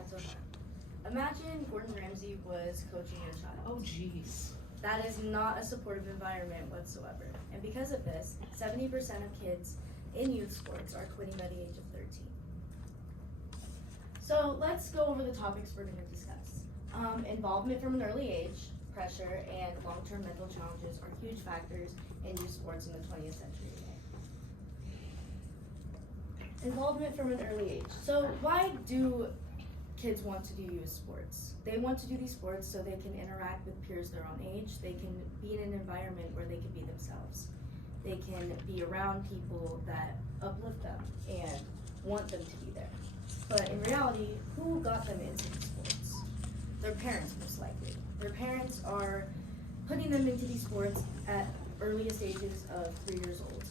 mental harm. Imagine Gordon Ramsay was coaching your child. Oh, jeez. That is not a supportive environment whatsoever. And because of this, 70% of kids in youth sports are quitting by the age of 13. So let's go over the topics we're going to discuss. Involvement from an early age, pressure, and long-term mental challenges are huge factors in youth sports in the 20th century. Involvement from an early age. So why do kids want to do youth sports? They want to do these sports so they can interact with peers their own age. They can be in an environment where they can be themselves. They can be around people that uplift them and want them to be there. But in reality, who got them into these sports? Their parents, most likely. Their parents are putting them into these sports at earliest ages of 3 years old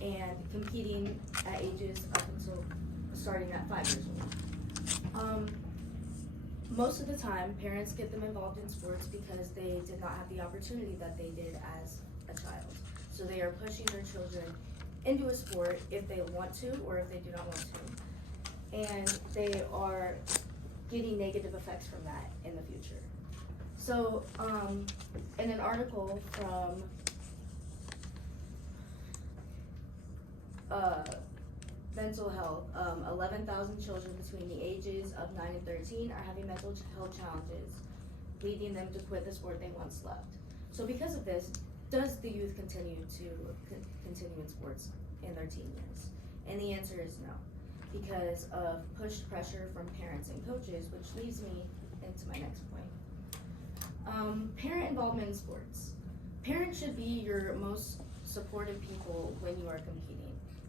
and competing at ages up until starting at 5 years old. Most of the time, parents get them involved in sports because they did not have the opportunity that they did as a child. So they are pushing their children into a sport if they want to or if they do not want to. And they are getting negative effects from that in the future. So in an article from mental health, 11,000 children between the ages of 9 and 13 are having mental health challenges, leading them to quit the sport they once loved. So because of this, does the youth continue in sports in their teen years? And the answer is no, because of pushed pressure from parents and coaches, which leads me into my next point. Parent involvement in sports. Parents should be your most supportive people when you are competing.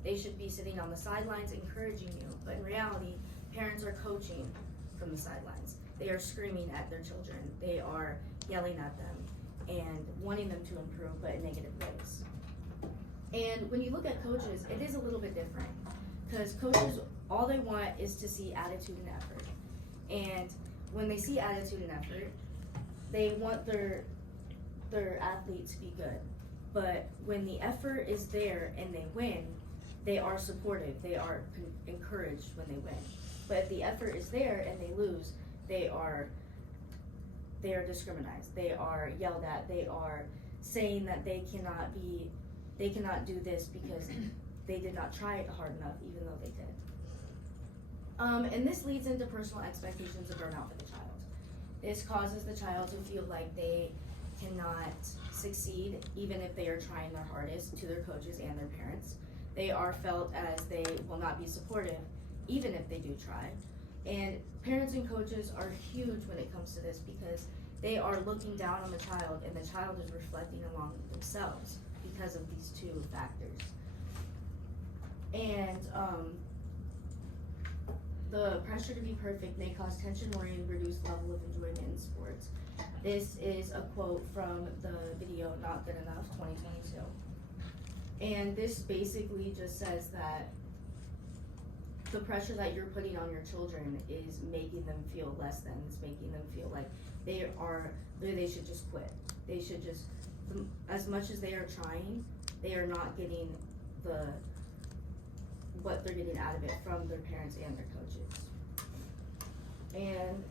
They should be sitting on the sidelines encouraging you, but in reality, parents are coaching from the sidelines. They are screaming at their children. They are yelling at them and wanting them to improve, but in negative ways. And when you look at coaches, it is a little bit different, because coaches, all they want is to see attitude and effort. And when they see attitude and effort, they want their athlete to be good. But when the effort is there and they win, they are supportive, they are encouraged when they win. But if the effort is there and they lose, they are discriminated, they are yelled at, they are saying that they cannot do this because they did not try hard enough, even though they did. And this leads into personal expectations of burnout for the child. This causes the child to feel like they cannot succeed, even if they are trying their hardest, to their coaches and their parents. They are felt as they will not be supportive, even if they do try. And parents and coaches are huge when it comes to this, because they are looking down on the child, and the child is reflecting along themselves because of these two factors. And the pressure to be perfect may cause tension, worry, and reduced level of enjoyment in sports. This is a quote from the video Not Good Enough 2022. And this basically just says that the pressure that you're putting on your children is making them feel less than. It's making them feel like they should just quit. They should just, as much as they are trying, they are not getting what they're getting out of it from their parents and their coaches. And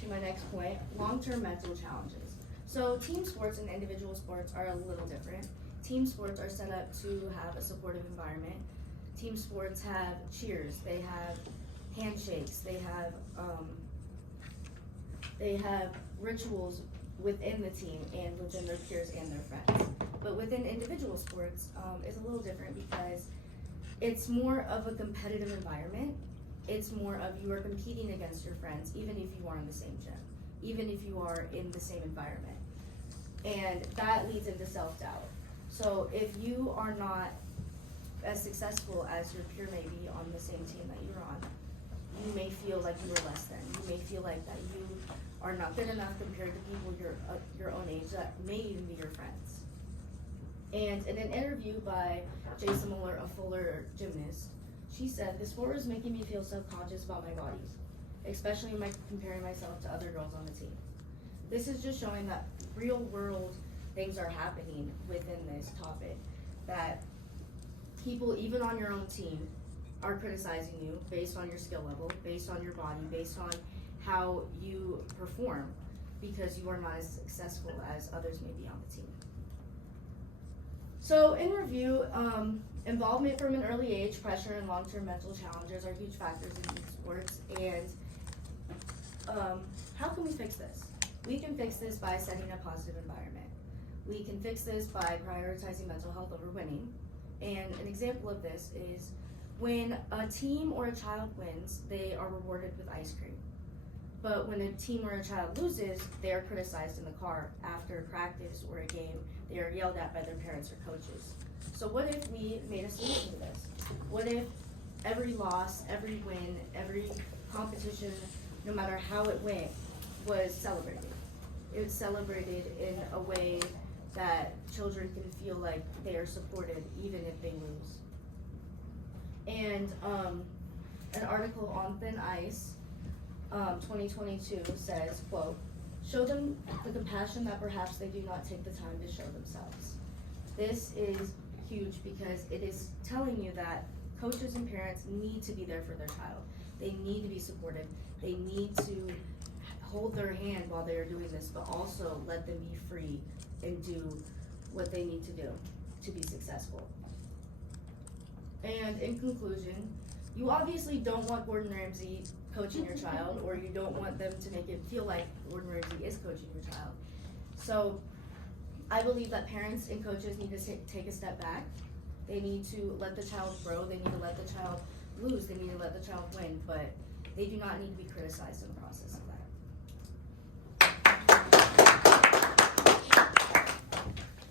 to my next point, long-term mental challenges. So team sports and individual sports are a little different. Team sports are set up to have a supportive environment. Team sports have cheers, they have handshakes, they have rituals within the team and within their peers and their friends. But within individual sports, it's a little different, because it's more of a competitive environment. It's more of you are competing against your friends, even if you are in the same gym, even if you are in the same environment. And that leads into self-doubt. So if you are not as successful as your peer may be on the same team that you're on, you may feel like you are less than. You may feel like that you are not good enough compared to people your own age that may even be your friends. And in an interview by Jason Muller, a Fuller gymnast, she said, "The sport is making me feel self-conscious about my bodies, especially when comparing myself to other girls on the team." This is just showing that real world things are happening within this topic, that people, even on your own team, are criticizing you based on your skill level, based on your body, based on how you perform, because you are not as successful as others may be on the team. So in review, involvement from an early age, pressure, and long-term mental challenges are huge factors in youth sports. And how can we fix this? We can fix this by setting a positive environment. We can fix this by prioritizing mental health over winning. And an example of this is when a team or a child wins, they are rewarded with ice cream. But when a team or a child loses, they are criticized in the car after practice or a game. They are yelled at by their parents or coaches. So what if we made a solution to this? What if every loss, every win, every competition, no matter how it went, was celebrated? It was celebrated in a way that children can feel like they are supported even if they lose. And an article on Thin Ice, 2022 says, quote, "Show them the compassion that perhaps they do not take the time to show themselves." This is huge because it is telling you that coaches and parents need to be there for their child. They need to be supported. They need to hold their hand while they are doing this, but also let them be free and do what they need to do to be successful. And in conclusion, you obviously don't want Gordon Ramsay coaching your child, or you don't want them to make it feel like Gordon Ramsay is coaching your child. So I believe that parents and coaches need to take a step back. They need to let the child grow. They need to let the child lose. They need to let the child win, but they do not need to be criticized in the process of that.